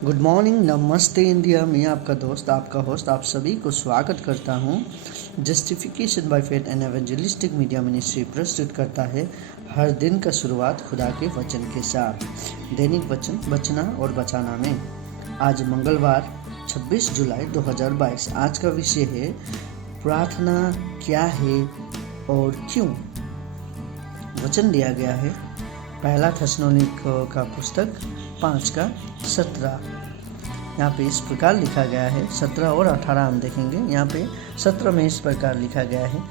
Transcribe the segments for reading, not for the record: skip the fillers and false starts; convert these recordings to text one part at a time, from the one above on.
Good morning, नमस्ते India. मैं आपका दोस्त, आपका होस्ट, आप सभी को स्वागत करता हूं। Justification by faith and evangelistic media ministry प्रस्तुत करता है हर दिन का शुरुआत खुदा के वचन के साथ। दैनिक वचन बचना और बचाना में आज मंगलवार 26 जुलाई 2022। आज का विषय है प्रार्थना क्या है और क्यों। वचन दिया गया है पहला थेसलोनिक का पुस्तक 5:17। यहाँ पे इस प्रकार लिखा गया है। 17 और 18 हम देखेंगे। यहाँ पे 17 में इस प्रकार लिखा गया है,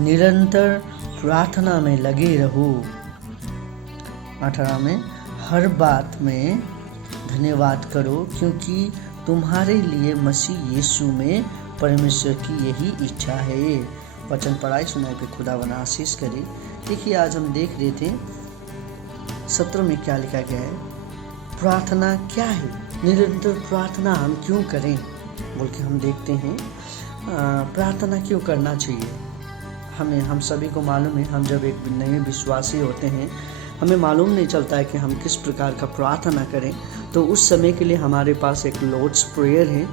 निरंतर प्रार्थना में लगे रहो। 18 में, हर बात में धन्यवाद करो क्योंकि तुम्हारे लिए मसीह यीशु में परमेश्वर की यही इच्छा है। वचन पढ़ाई सुनाई पे खुदावन आशीष करे। देखिए, आज हम देख रहे थे 17 में क्या लिखा गया है, प्रार्थना क्या है, निरंतर प्रार्थना हम क्यों करें बोल के हम देखते हैं। प्रार्थना क्यों करना चाहिए। हम सभी को मालूम है, हम जब एक नए विश्वासी होते हैं हमें मालूम नहीं चलता है कि हम किस प्रकार का प्रार्थना करें। तो उस समय के लिए हमारे पास एक लॉर्ड्स प्रेयर है।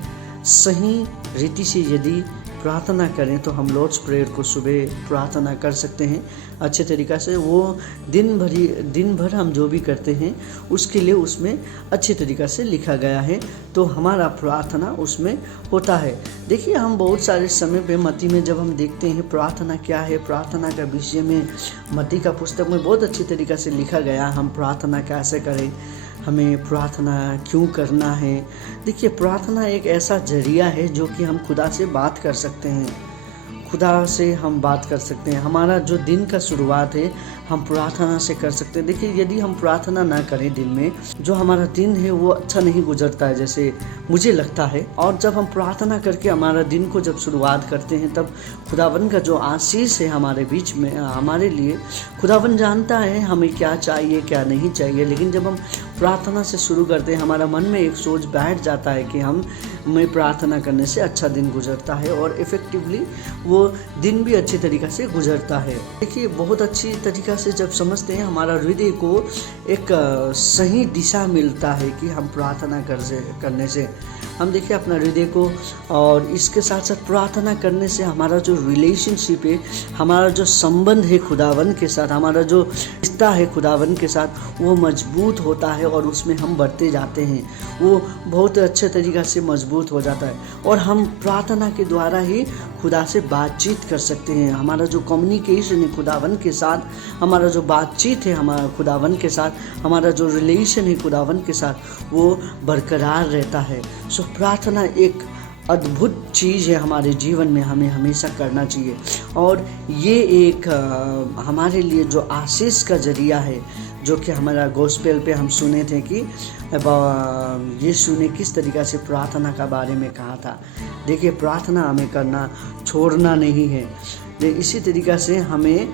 सही रीति से यदि प्रार्थना करें तो हम लॉर्ड्स प्रेयर को सुबह प्रार्थना कर सकते हैं अच्छे तरीक़ा से। वो दिन भर हम जो भी करते हैं उसके लिए उसमें अच्छे तरीक़ा से लिखा गया है, तो हमारा प्रार्थना उसमें होता है। देखिए, हम बहुत सारे समय पे मत्ती में जब हम देखते हैं प्रार्थना क्या है, प्रार्थना का विषय में मत्ती का पुस्तक में बहुत अच्छी तरीक़ा से लिखा गया, हम प्रार्थना कैसे करें, हमें प्रार्थना क्यों करना है। देखिए, प्रार्थना एक ऐसा जरिया है जो कि हम खुदा से बात कर सकते हैं। खुदा से हम बात कर सकते हैं। हमारा जो दिन का शुरुआत है हम प्रार्थना से कर सकते हैं। देखिए, यदि हम प्रार्थना ना करें दिन में, जो हमारा दिन है वो अच्छा नहीं गुजरता है जैसे मुझे लगता है। और जब हम प्रार्थना करके हमारा दिन को जब शुरुआत करते हैं तब खुदावन का जो आशीष है हमारे बीच में, हमारे लिए खुदावन जानता है हमें क्या चाहिए क्या नहीं चाहिए। लेकिन जब हम प्रार्थना से शुरू करते हैं हमारा मन में एक सोच बैठ जाता है कि हमें प्रार्थना करने से अच्छा दिन गुजरता है और इफ़ेक्टिवली वो दिन भी अच्छे तरीक़ा से गुजरता है। देखिए, बहुत अच्छी तरीक़ा से जब समझते हैं हमारा हृदय को एक सही दिशा मिलता है कि हम प्रार्थना करने से हम देखिए अपना हृदय को, और इसके साथ साथ प्रार्थना करने से हमारा जो रिलेशनशिप है, हमारा जो संबंध है खुदावन के साथ, हमारा जो रिश्ता है खुदावन के साथ वो मजबूत होता है और उसमें हम बढ़ते जाते हैं। वो बहुत अच्छे तरीक़ा से मजबूत हो जाता है और हम प्रार्थना के द्वारा ही खुदा से बातचीत कर सकते हैं। हमारा जो कम्युनिकेशन है खुदावन के साथ, हमारा जो बातचीत है हमारा खुदावन के साथ, हमारा जो रिलेशन है खुदावन के साथ वो बरकरार रहता है। सो प्रार्थना एक अद्भुत चीज़ है हमारे जीवन में, हमें हमेशा करना चाहिए। और ये एक हमारे लिए जो आशीष का जरिया है, जो कि हमारा गॉस्पेल पे हम सुने थे कि यीशु ने किस तरीक़ा से प्रार्थना का बारे में कहा था। देखिए, प्रार्थना हमें करना छोड़ना नहीं है। इसी तरीक़ा से हमें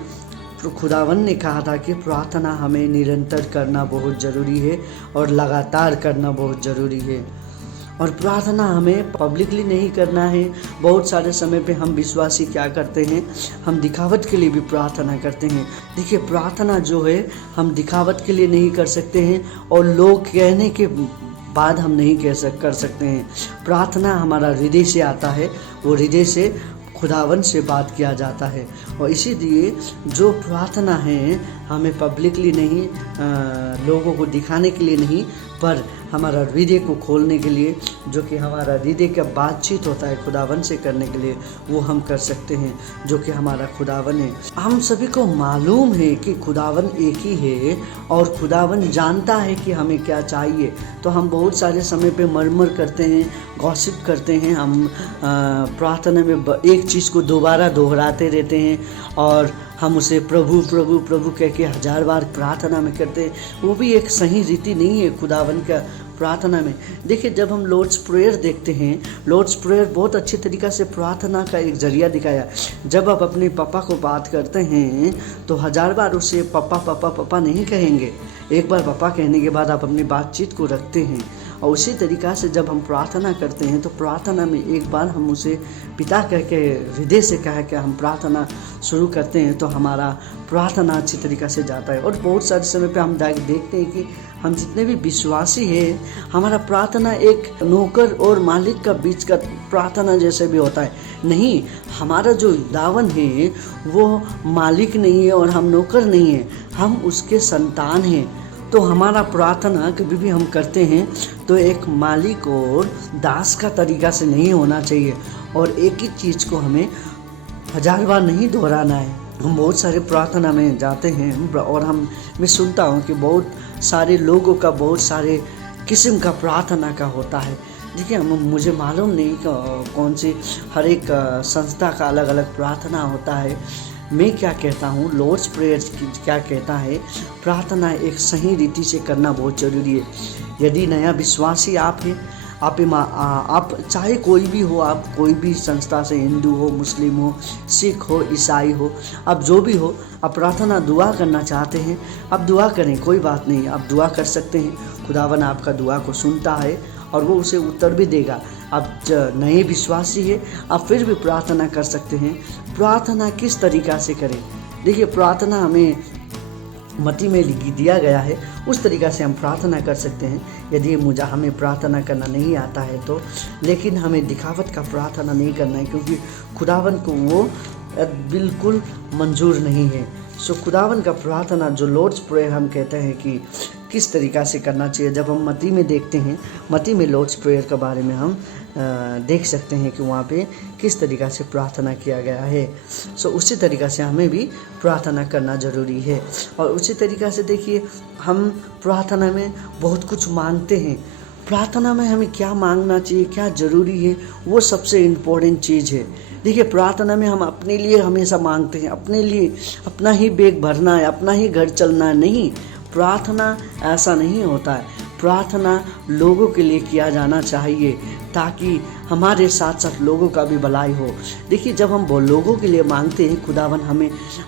खुदावन ने कहा था कि प्रार्थना हमें निरंतर करना बहुत ज़रूरी है और लगातार करना बहुत ज़रूरी है। और प्रार्थना हमें पब्लिकली नहीं करना है। बहुत सारे समय पे हम विश्वासी क्या करते हैं, हम दिखावट के लिए भी प्रार्थना करते हैं। देखिए, प्रार्थना जो है हम दिखावट के लिए नहीं कर सकते हैं और लोग कहने के बाद हम नहीं कर सकते हैं। प्रार्थना हमारा हृदय से आता है, वो हृदय से खुदावन से बात किया जाता है। और इसीलिए जो प्रार्थना है हमें पब्लिकली नहीं, लोगों को दिखाने के लिए नहीं, पर हमारा हृदय को खोलने के लिए, जो कि हमारा हृदय का बातचीत होता है खुदावन से करने के लिए, वो हम कर सकते हैं, जो कि हमारा खुदावन है। हम सभी को मालूम है कि खुदावन एक ही है और खुदावन जानता है कि हमें क्या चाहिए। तो हम बहुत सारे समय पे मरमर करते हैं, गॉसिप करते हैं, हम प्रार्थना में एक चीज़ को दोबारा दोहराते रहते हैं और हम उसे प्रभु प्रभु प्रभु कह के 1000 बार प्रार्थना में करते हैं। वो भी एक सही रीति नहीं है खुदावन का प्रार्थना में। देखिए, जब हम लॉर्ड्स प्रेयर देखते हैं, लॉर्ड्स प्रेयर बहुत अच्छी तरीक़ा से प्रार्थना का एक जरिया दिखाया। जब आप अपने पापा को बात करते हैं तो 1000 बार उसे पापा पापा पापा नहीं कहेंगे। एक बार पापा कहने के बाद आप अपनी बातचीत को रखते हैं। और उसी तरीक़ा से जब हम प्रार्थना करते हैं तो प्रार्थना में एक बार हम उसे पिता कह के हृदय से कह के हम प्रार्थना शुरू करते हैं तो हमारा प्रार्थना अच्छी तरीक़ा से जाता है। और बहुत सारे समय पे हम देखते हैं कि हम जितने भी विश्वासी हैं, हमारा प्रार्थना एक नौकर और मालिक का बीच का प्रार्थना जैसे भी होता है। नहीं, हमारा जो खुदावन है वो मालिक नहीं है और हम नौकर नहीं हैं, हम उसके संतान हैं। तो हमारा प्रार्थना कभी भी हम करते हैं तो एक मालिक और दास का तरीका से नहीं होना चाहिए, और एक ही चीज़ को हमें 1000 बार नहीं दोहराना है। हम बहुत सारे प्रार्थना में जाते हैं और मैं सुनता हूँ कि बहुत सारे लोगों का बहुत सारे किस्म का प्रार्थना का होता है। देखिए, मुझे मालूम नहीं कौन सी हर एक संस्था का अलग अलग प्रार्थना होता है। मैं क्या कहता हूँ, लॉर्ड्स प्रेयर क्या कहता है, प्रार्थना एक सही रीति से करना बहुत ज़रूरी है। यदि नया विश्वासी आप हैं, आप चाहे कोई भी हो, आप कोई भी संस्था से, हिंदू हो, मुस्लिम हो, सिख हो, ईसाई हो, आप जो भी हो, आप प्रार्थना दुआ करना चाहते हैं, आप दुआ करें, कोई बात नहीं, आप दुआ कर सकते हैं। खुदावन आपका दुआ को सुनता है और वो उसे उत्तर भी देगा। आप नए विश्वासी है, आप फिर भी प्रार्थना कर सकते हैं। प्रार्थना किस तरीक़ा से करें? देखिए, प्रार्थना हमें मती में दिया गया है, उस तरीक़ा से हम प्रार्थना कर सकते हैं। यदि हमें प्रार्थना करना नहीं आता है तो, लेकिन हमें दिखावट का प्रार्थना नहीं करना है, क्योंकि खुदावन को वो बिल्कुल मंजूर नहीं है। सो खुदावन का प्रार्थना जो लॉर्ड्स प्रेयर हम कहते हैं कि किस तरीक़ा से करना चाहिए, जब हम मती में देखते हैं, मती में लॉर्ड्स प्रेयर के बारे में हम देख सकते हैं कि वहाँ पे किस तरीक़ा से प्रार्थना किया गया है। सो उसी तरीक़ा से हमें भी प्रार्थना करना ज़रूरी है। और उसी तरीक़ा से देखिए, हम प्रार्थना में बहुत कुछ मांगते हैं। प्रार्थना में हमें क्या मांगना चाहिए, क्या ज़रूरी है, वो सबसे इम्पोर्टेंट चीज़ है। देखिए, प्रार्थना में हम अपने लिए हमेशा मांगते हैं, अपने लिए अपना ही बैग भरना है, अपना ही घर चलना है। नहीं, प्रार्थना ऐसा नहीं होता है। प्रार्थना लोगों के लिए किया जाना चाहिए, ताकि हमारे साथ साथ लोगों का भी भलाई हो। देखिए, जब हम लोगों के लिए मांगते हैं, खुदावन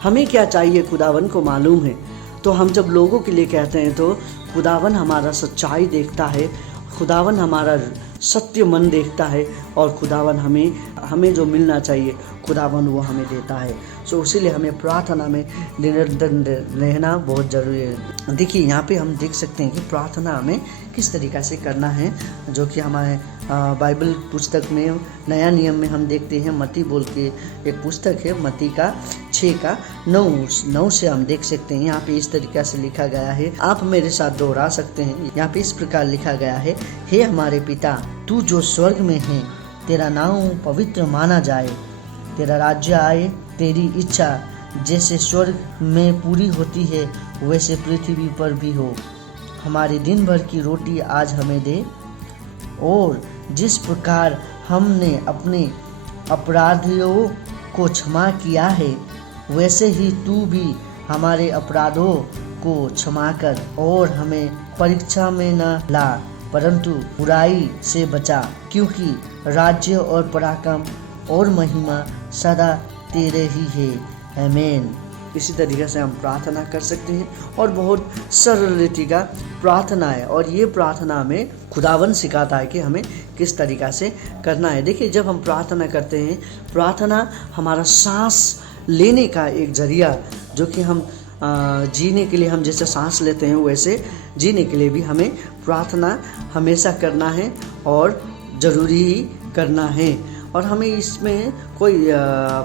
हमें क्या चाहिए खुदावन को मालूम है। तो हम जब लोगों के लिए कहते हैं तो खुदावन हमारा सच्चाई देखता है, खुदावन हमारा सत्य मन देखता है, और खुदावन हमें जो मिलना चाहिए खुदावन वो हमें देता है। सो इसीलिए हमें प्रार्थना में निरंतर रहना बहुत ज़रूरी है। देखिए, यहाँ पे हम देख सकते हैं कि प्रार्थना हमें किस तरीक़ा से करना है, जो कि हमारे बाइबल पुस्तक में नया नियम में हम देखते हैं। मती बोल के एक पुस्तक है, मती का 6:9 से हम देख सकते हैं। यहाँ पे इस तरीक़े से लिखा गया है, आप मेरे साथ दोहरा सकते हैं। यहाँ पे इस प्रकार लिखा गया है, हे हमारे पिता, तू जो स्वर्ग में है, तेरा नाम पवित्र माना जाए, तेरा राज्य आए, तेरी इच्छा जैसे स्वर्ग में पूरी होती है वैसे पृथ्वी पर भी हो। हमारे दिन भर की रोटी आज हमें दे, और जिस प्रकार हमने अपने अपराधियों को क्षमा किया है, वैसे ही तू भी हमारे अपराधों को क्षमा कर, और हमें परीक्षा में न ला, परंतु बुराई से बचा, क्योंकि राज्य और पराक्रम और महिमा सदा तेरे ही है। आमीन। इसी तरीके से हम प्रार्थना कर सकते हैं, और बहुत सरल रीति का प्रार्थना है, और ये प्रार्थना में खुदावन सिखाता है कि हमें किस तरीक़ा से करना है। देखिए, जब हम प्रार्थना करते हैं, प्रार्थना हमारा सांस लेने का एक जरिया, जो कि हम जीने के लिए हम जैसे सांस लेते हैं वैसे जीने के लिए भी हमें प्रार्थना हमेशा करना है, और ज़रूरी ही करना है। और हमें इसमें कोई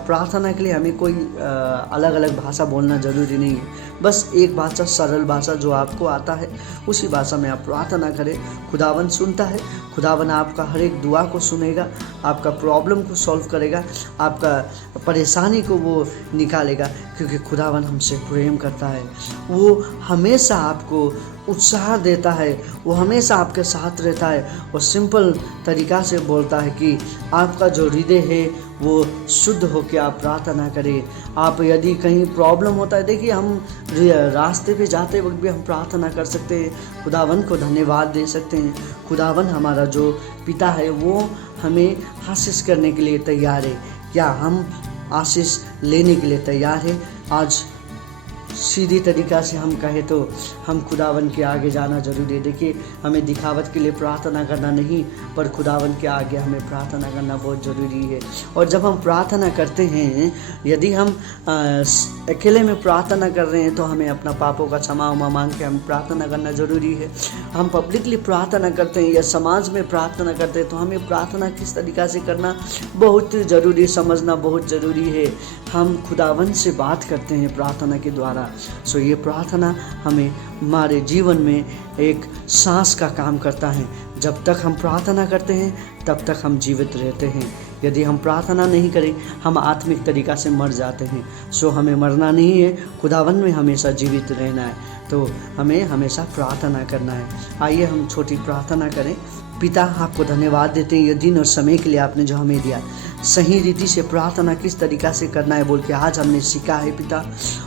प्रार्थना के लिए हमें कोई अलग अलग भाषा बोलना ज़रूरी नहीं है। बस एक भाषा, सरल भाषा जो आपको आता है, उसी भाषा में आप प्रार्थना करें। खुदावन सुनता है, खुदावन आपका हर एक दुआ को सुनेगा, आपका प्रॉब्लम को सॉल्व करेगा, आपका परेशानी को वो निकालेगा, क्योंकि खुदावन हमसे प्रेम करता है। वो हमेशा आपको उत्साह देता है, वो हमेशा आपके साथ रहता है, और सिंपल तरीक़ा से बोलता है कि आपका जो हृदय है वो शुद्ध हो के आप प्रार्थना करें। आप यदि कहीं प्रॉब्लम होता है, देखिए, हम रास्ते पे जाते वक्त भी हम प्रार्थना कर सकते हैं, खुदावन को धन्यवाद दे सकते हैं। खुदावन हमारा जो पिता है वो हमें आशीष करने के लिए तैयार है। क्या हम आशीष लेने के लिए तैयार हैं? आज सीधी तरीक़ा से हम कहें तो हम खुदावन के आगे जाना ज़रूरी है। देखिए, हमें दिखावट के लिए प्रार्थना करना नहीं, पर खुदावन के आगे हमें प्रार्थना करना बहुत ज़रूरी है। और जब हम प्रार्थना करते हैं, यदि हम अकेले में प्रार्थना कर रहे हैं तो हमें अपना पापों का क्षमा मांग के हम प्रार्थना करना ज़रूरी है। हम पब्लिकली प्रार्थना करते हैं या समाज में प्रार्थना करते हैं तो हमें प्रार्थना किस तरीक़ा से करना बहुत ज़रूरी, समझना बहुत ज़रूरी है। हम खुदावन से बात करते हैं प्रार्थना के द्वारा। सो ये प्रार्थना हमें हमारे जीवन में एक सांस का काम करता है। जब तक हम प्रार्थना करते हैं तब तक हम जीवित रहते हैं। यदि हम प्रार्थना नहीं करें, हम आत्मिक तरीक़ा से मर जाते हैं। सो हमें मरना नहीं है, खुदावन में हमेशा जीवित रहना है। तो हमें हमेशा प्रार्थना करना है। आइए हम छोटी प्रार्थना करें। पिता, आपको धन्यवाद देते हैं ये दिन और समय के लिए आपने जो हमें दिया। सही रीति से प्रार्थना किस तरीक़ा से करना है बोल के आज हमने सीखा है पिता।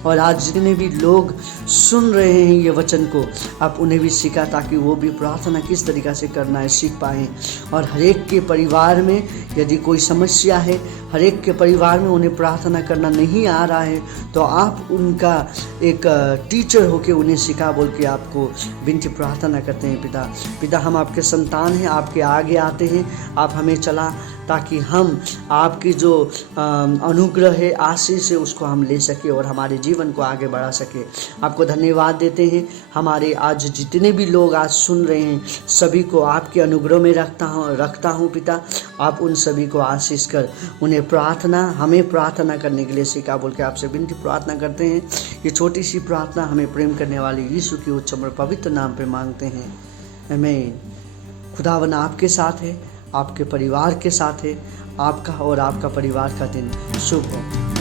और आज जितने भी लोग सुन रहे हैं ये वचन को, आप उन्हें भी सीखा ताकि वो भी प्रार्थना किस तरीक़ा से करना है सीख पाएँ। और हर एक के परिवार में यदि कोई समस्या है, हर एक के परिवार में उन्हें प्रार्थना करना नहीं आ रहा है, तो आप उनका एक टीचर होके उन्हें सिखा बोल के आपको विनती प्रार्थना करते हैं पिता। पिता, हम आपके संतान हैं, आपके आगे आते हैं, आप हमें चला ताकि हम आपकी जो अनुग्रह है, आशीष है, उसको हम ले सके और हमारे जीवन को आगे बढ़ा सके। आपको धन्यवाद देते हैं। हमारे आज जितने भी लोग आज सुन रहे हैं, सभी को आपके अनुग्रह में रखता हूँ पिता। आप उन सभी को आशीष कर उन्हें हमें प्रार्थना करने के लिए सिखा बोल के आपसे विनती प्रार्थना करते हैं। ये छोटी सी प्रार्थना हमें प्रेम करने वाले यीशु के उच्चम और पवित्र नाम पे मांगते हैं, आमीन। खुदावन आपके साथ है, आपके परिवार के साथ है। आपका और आपका परिवार का दिन शुभ हो।